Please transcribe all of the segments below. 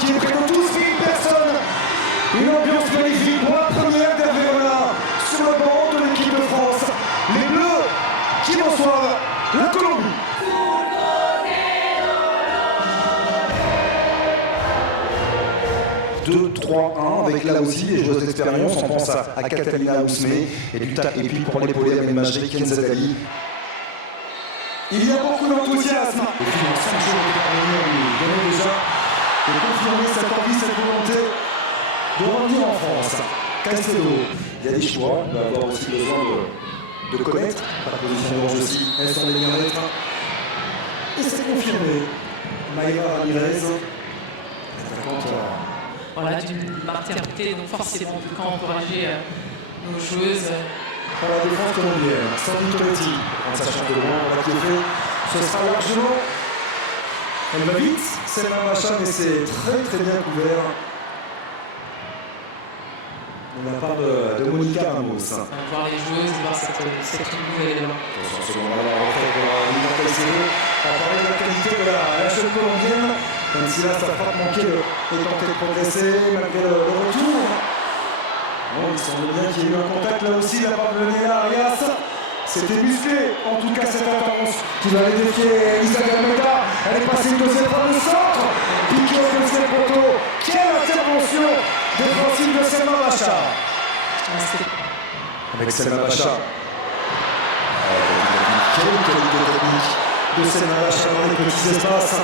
qui est près de 12 000 personnes. Une ambiance magnifique pour la première d'Hervé Renard sur le banc de l'équipe de France. Les Bleus qui reçoivent la Colombie. « 2-3-1 avec là aussi des joueuses d'expérience. On pense à Catalina Ousmé et puis pour l'épauler à l'imagerie Kenzadali. Il y a beaucoup d'enthousiasme. Et puis en 5 jours de parvenir, il venait déjà de confirmer cette envie, cette volonté de revenir en France. Caicedo, il y a des choix, il va avoir aussi besoin de connaître la position de jeu aussi. Elles sont les bien-être. Et c'est confirmé. Mayra Ramirez, attaquante. Voilà, d'une maternité, donc forcément, on peut encourager nos joueuses. Pour la défense colombienne, Sandy Toletti, en sachant que le moment qui est fait, ce sera largement. Elle va vite, Selma Macha, mais c'est très bien couvert. On n'a pas de Monica Ramos. On va voir les joueuses, voir cette nouvelle. Attention, ce moment-là, la retraite pour Lina Caicedo. On va parler de la qualité de la jeune colombienne, même si là, sa frappe manquait et tentait de progresser malgré le retour. Bon, il semble bien qu'il y ait eu un contact là aussi, la part de Léna Arias. C'était musclé, en tout cas cette intervention qui va aller défier Isa Gameda. Elle est passée une deuxième fois de centre. Piqué au deuxième poteau. Quelle intervention défensive de Selma Macha. Avec Selma Macha. Quelle qualité technique de Selma Macha dans les petits espaces.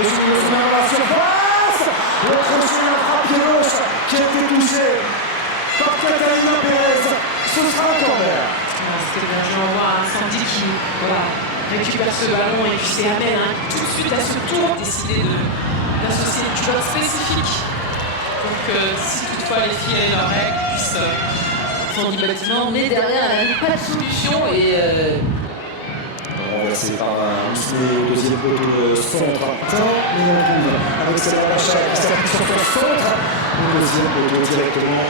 Le Selma Macha passe. Le crochet à frappe de gauche qui a été touché par Catalina Pérez. Ce sera un corner. C'était bien joué, on voit un Sandy qui récupère ce ballon et puis c'est Amel tout de suite à ce tour décidé d'associer une joueur spécifique. Donc si toutefois les filles et leurs règles puissent Sandy Bâtiment, mais derrière elle n'a pas de solution et renversé par un au deuxième poteau de centre. Mais on trouve avec Selma Macha qui s'appuie sur son centre. Le deuxième poteau directement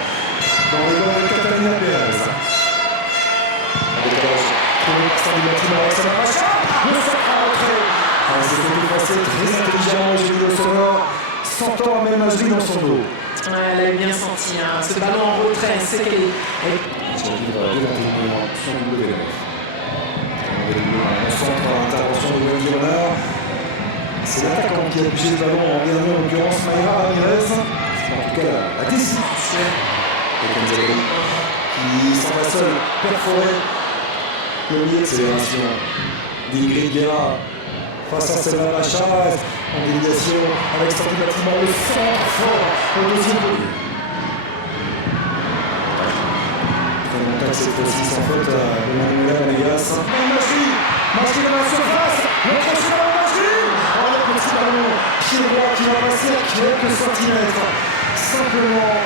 dans les bords de Catalina Pérez. La dégage pour l'extérieur du bâtiment avec Selma Macha. Le centre à retrait. C'était dépassé très intelligemment. J'ai vu le sonore sentant la même imagerie dans son dos. Elle a bien senti ce ballon en retrait. C'est qu'elle est. Sur son double d'élève. Centre à l'intervention de Wendy Renard. C'est l'attaquant qui a bougé le ballon en dernier, en l'occurrence Mayra Ramirez. C'est en tout cas la décision de Kenzadali qui s'en va seul perforer le milieu d'accélération d'Ingrid Guerra face à Selma Macha en déviation avec Sandy Bâtiment, le centre fort au deuxième but. Très bon tacle cette fois-ci sans faute de Manuela Vegas. Masqué dans la surface, le crochet à Masqué. Oh, le petit ballon pied droit qui va passer à quelques centimètres. Simplement.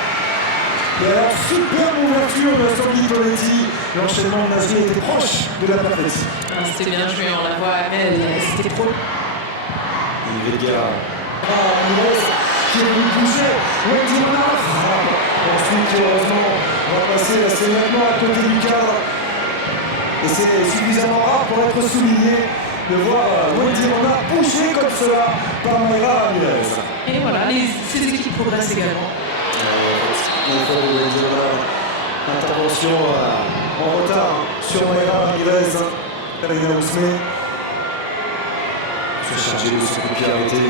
Et alors, superbe ouverture de Sandy Toletti. L'enchaînement de Nasri était proche de la perfection. C'était bien joué, on la voit, mais c'était trop. Ingrid Guerra. Ramirez qui est venu bouger. Wendy Renard frappe. Ensuite, heureusement, on va passer assez nettement à côté du cadre. Et c'est suffisamment rare pour être souligné de voir Wendy Renard poussée comme cela par Mayra Ramirez. Et voilà, ces équipes progressent également. Intervention en retard sur Mayra Ramirez. Catalina Ousmé se charger de ce coup de pied arrêté.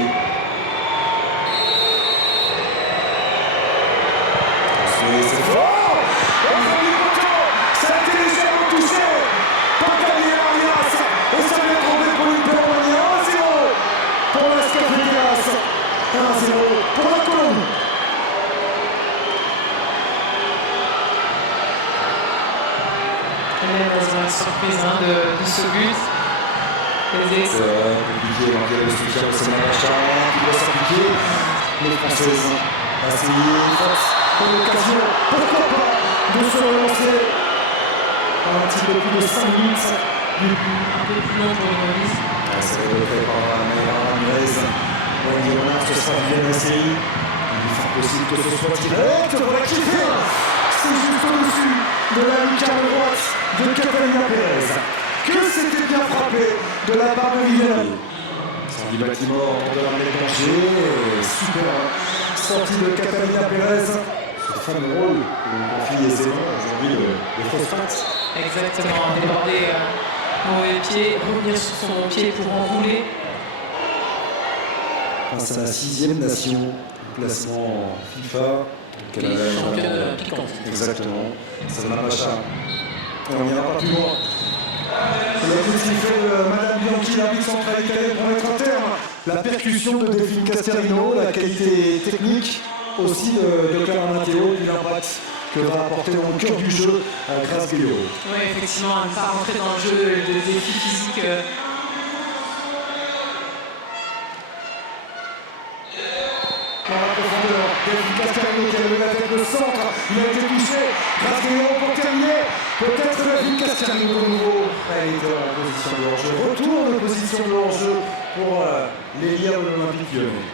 Ousmé, c'est fort. Ça a été légèrement touché par Gabriel Arias et ça vient tomber pour une Péronie. 1-0 pour l'As Caféteras. 1-0 pour la Colombie. Dans la surprise de ce but. Compliqué malgré le soutien de Selma Macha qui doit s'appliquer. Les Françaises essayent face à l'occasion, pourquoi pas, de se relancer un petit peu plus de 5 minutes. Un peu plus long pour une remise. Ça va être fait par Mayra Ramirez. Wendy Renard, ce sera bien essayé. Il est fort possible que ce soit direct. Voilà qui fait. C'est juste au-dessus de la lucarne droite de Catalina Pérez. Que c'était bien frappé de la part de Viviane. Sandy Bâtiment de la mêlée penchée. sortie de Catalina Pérez. Ce fameux rôle que nous confie aisément aujourd'hui de fausse patte. Exactement, déborder mauvais pied, revenir sur son pied pour enrouler. Face à la 6e nation, classement FIFA. Championne piquante. Exactement. Ça m'a machin. Et on n'ira pas plus loin. C'est le coup sifflet de Madame Bianchi, l'arbitre central italien, pour mettre un terme. La percussion de Delphine Castelrino, la qualité technique aussi de Clara Matteo, du l'impact que va apporter dans le cœur du jeu grâce Guillaume. Oui, effectivement, à ne pas rentrer dans le jeu de défis physiques. Dans la profondeur, Delphine Castelrino qui a levé la tête de centre, il a été touché. Grâce Guillaume pour terminer. Peut-être Delphine Castelrino de nouveau. Elle était en position de hors-jeu. Retour de position de hors-jeu pour l'élire de l'Olympique Lyonnais.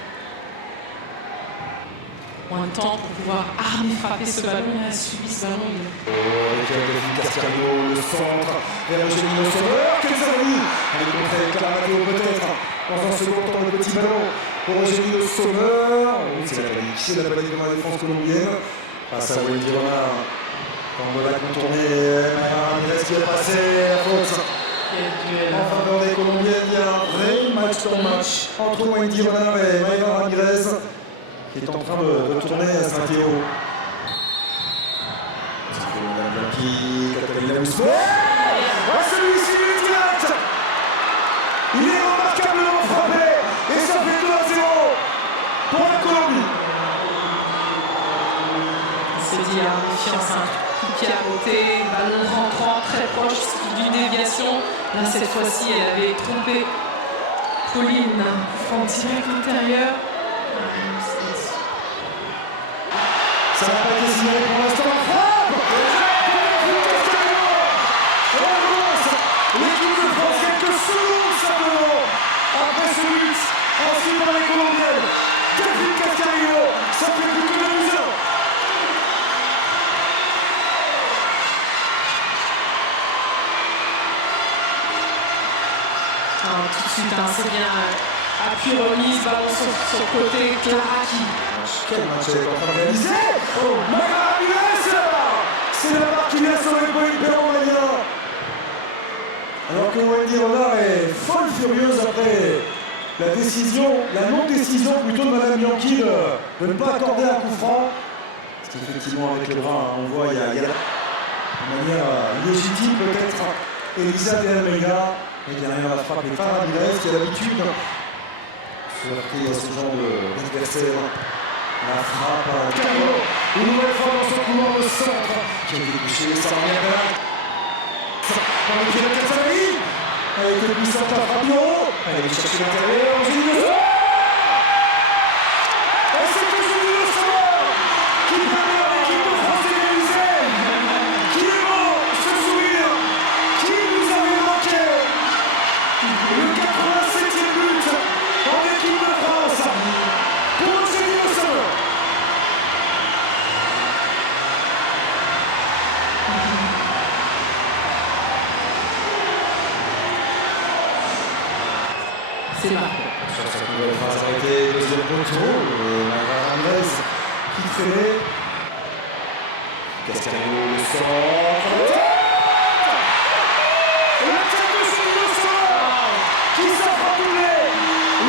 Moins de temps pour pouvoir armer, frapper ce ballon. Il a subi ce ballon. Avec Delphine Castelrino, le centre vers Eugénie Sauveur. Quezali, elle est contrée avec Clara Matteo peut-être. Dans un second temps, le petit ballon pour Eugénie Sauveur. C'est la panique. C'est la panique de la défense colombienne. Face à Wendy Renard. Quand on va contourner Ramirez qui est passé à faute. En faveur des Colombiennes, il y a un vrai match dans le match entre Wendy Renard et Mayra Ramirez qui est en train de tourner à Saint-Théo. Catalina Ousmane. Celui-ci l'Étiate. Il est remarquablement frappé et ça fait 2-0 pour la Colombie. C'est dit à méfiance, un coup de pied à côté, ballon rentrant très proche d'une déviation. Là, cette fois-ci, elle avait trompé Pauline. En direct intérieur. Ça n'a pas été signalé pour l'instant. Frappe! L'équipe de France, quelques secondes simplement après ce but, ensuite par les Colombiennes. Delphine Castelrino, ça fait plus que 2-0. Tout de suite, c'est bien appui remise, ballon sur le côté, Clara qui. Quel match elle est en train de réaliser. Oh, Mayra Ramirez. C'est la marque qui vient sur les Pauline Perron-Magnin. Alors que Wendy Renard est folle furieuse après la décision, la non-décision plutôt de Madame Bianchi de ne pas accorder un coup franc. Parce qu'effectivement avec le bras, on voit il y a de manière légitime peut-être Elisa de Almeida. Et derrière la frappe est Clara Ramirez qui a l'habitude de se heurter à ce genre d'adversaire. La frappe à Carlo, une nouvelle fois dans son couloir au centre, qui a été touché, ça revient là. Par le pied de Casali, elle a été puissante à frappe du haut, elle est chercher l'intérieur, Eugénie. Et c'est Eugénie Le Sauveur qui permet à l'équipe de France d'égaliser. Qui est beau ce sourire, qui nous avait manqué. Le 87e but en équipe de France pour Eugénie Le Sauveur. C'est marqué. Sur cette nouvelle phase arrêtée, deuxième poteau, et Mayra Ramirez qui traînait. Castelrino le centre. La tête de Eugénie Le Sauveur qui s'offre à doubler.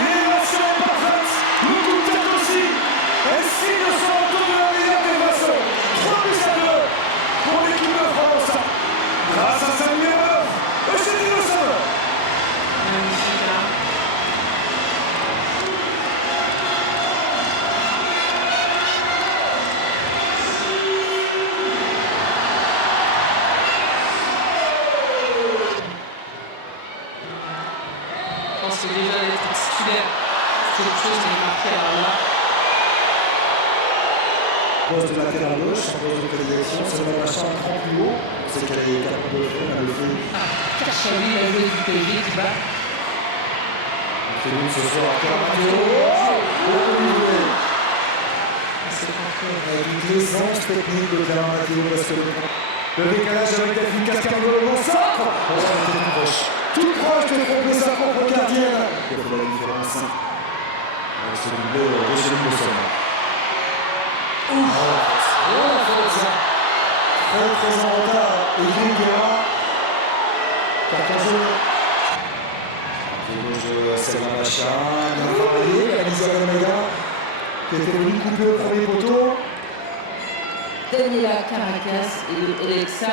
L'élévation est parfaite, le coup de tête aussi. Elle signe son retour de la meilleure des façons. 3-2 pour l'équipe de France. Grâce à sa numéro 9, Eugénie Le Sauveur. Magnifique, là. Je pense que déjà d'être titulaire, c'est quelque chose qui est marqué. Alors là, Poste de latéral gauche, en poste de prédilection, ça va machin un cran plus haut. C'est qu'elle est capable de le faire, elle le fait. Kachaoui, la joueuse du PSG qui bat. C'est nous ce soir à Clara-Matteo. C'est encore. Avec une aisance technique de Clara-Matteo parce que le décalage avec Delphine Castelrino le bon centre. Elle était tout proche. Tout proche de tromper sa propre gardienne. Il faut la différence. Avec ce doublé d'Eugénie Le Sauveur. Très en retard. Et Guéra. Carton jaune. Selma Macha. Bien travaillé. Alizé Almeida. Qui était venu couper au premier poteau. Daniela Caracas et Alexa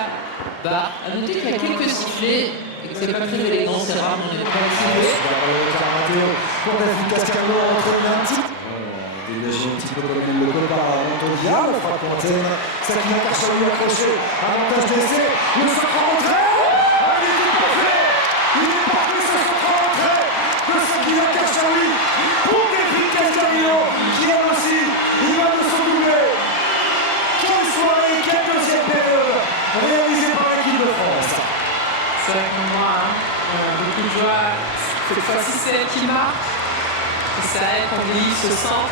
Bar. A noter qu'il y a quelques sifflets et que c'est pas très élégant, c'est rare, mais on n'est pas sifflé. Pour David Cascarlo, entre bien un petit. Dégagé un petit peu comme il le peut par Montoya, le frappe antenne. Sakina Karchaoui accroché, avantage d'essai. Le centre en entrée. Il est parfait. Il est parfait ce centre en entrée de Sakina Karchaoui pour David Cascarlo, qui elle aussi, il va de son doublé. Quelle soirée, quelle deuxième période réalisée par l'équipe de France. C'est vrai que moi, beaucoup de joie. Cette fois-ci, c'est elle qui marque. Et ça aide quand Lily se sent.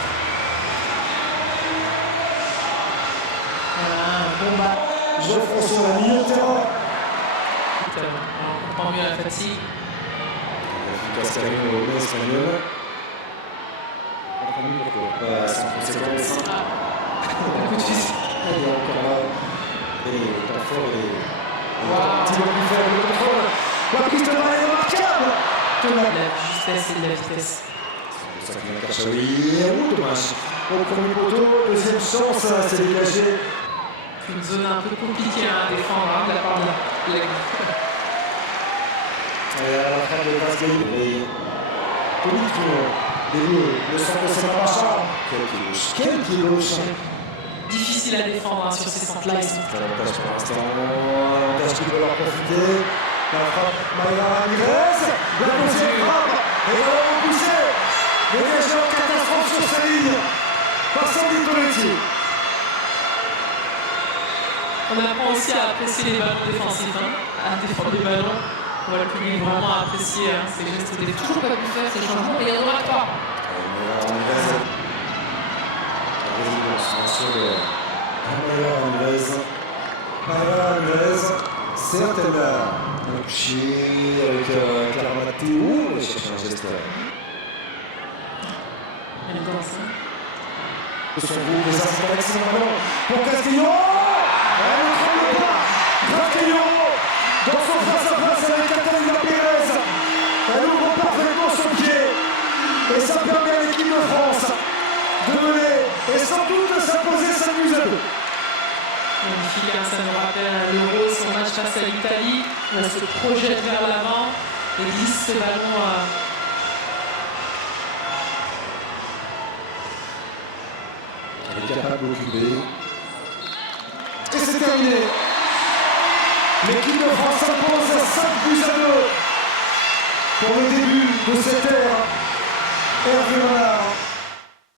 Voilà, un bon bas. Jean-François la milieu de terrain. On comprend mieux la fatigue. Cascarino, espagnol. Sans conséquence. Un coup de fils. Il est encore là. Et le temps fort est Wow. un petit peu plus faible. Le contrôle. La prise de balle est remarquable. La justesse et de la vitesse. Sakina Karchaoui. Dommage. Au premier poteau, deuxième chance, c'est dégagé. Une zone un peu compliquée à défendre de la part de l'aigle. Et à la frappe de Vasquez. Et Tony qui déroule le centre de Selma Macha. Quel pied gauche. Difficile à défendre sur ces centres-là. Ils sont Avantage pour l'instant. Avantage qui peut leur profiter. La frappe Mayra Ramirez. La deuxième frappe. Et on va repousser. Dégagé en catastrophe sur sa ligne. Par Sandy Toletti. On apprend aussi à apprécier les ballons défensifs, à défendre les ballons. On va le public vraiment apprécier ces gestes C'est défensifs. toujours pas pu faire ces changements, mais il y en aura trois. Mayra Ramirez, certes elle a touché avec Clara Matteo, elle cherche un geste Elle est dans ça. de son groupe, et ça c'est un excellent ballon pour Castillo. Elle ne tremble pas. Castillo dans son face-à-face avec Catalina Pérez. Elle ouvre parfaitement son pied et ça permet à l'équipe de France de mener et sans doute de s'imposer 5-2. Magnifique, ça nous rappelle l'Euro, son match face à l'Italie. On se projette vers l'avant et glisse ce ballon. Elle est capable d'occuper. Et c'est terminé. L'équipe de France s'impose à 5-2 pour le début de cette ère. Hervé Renard.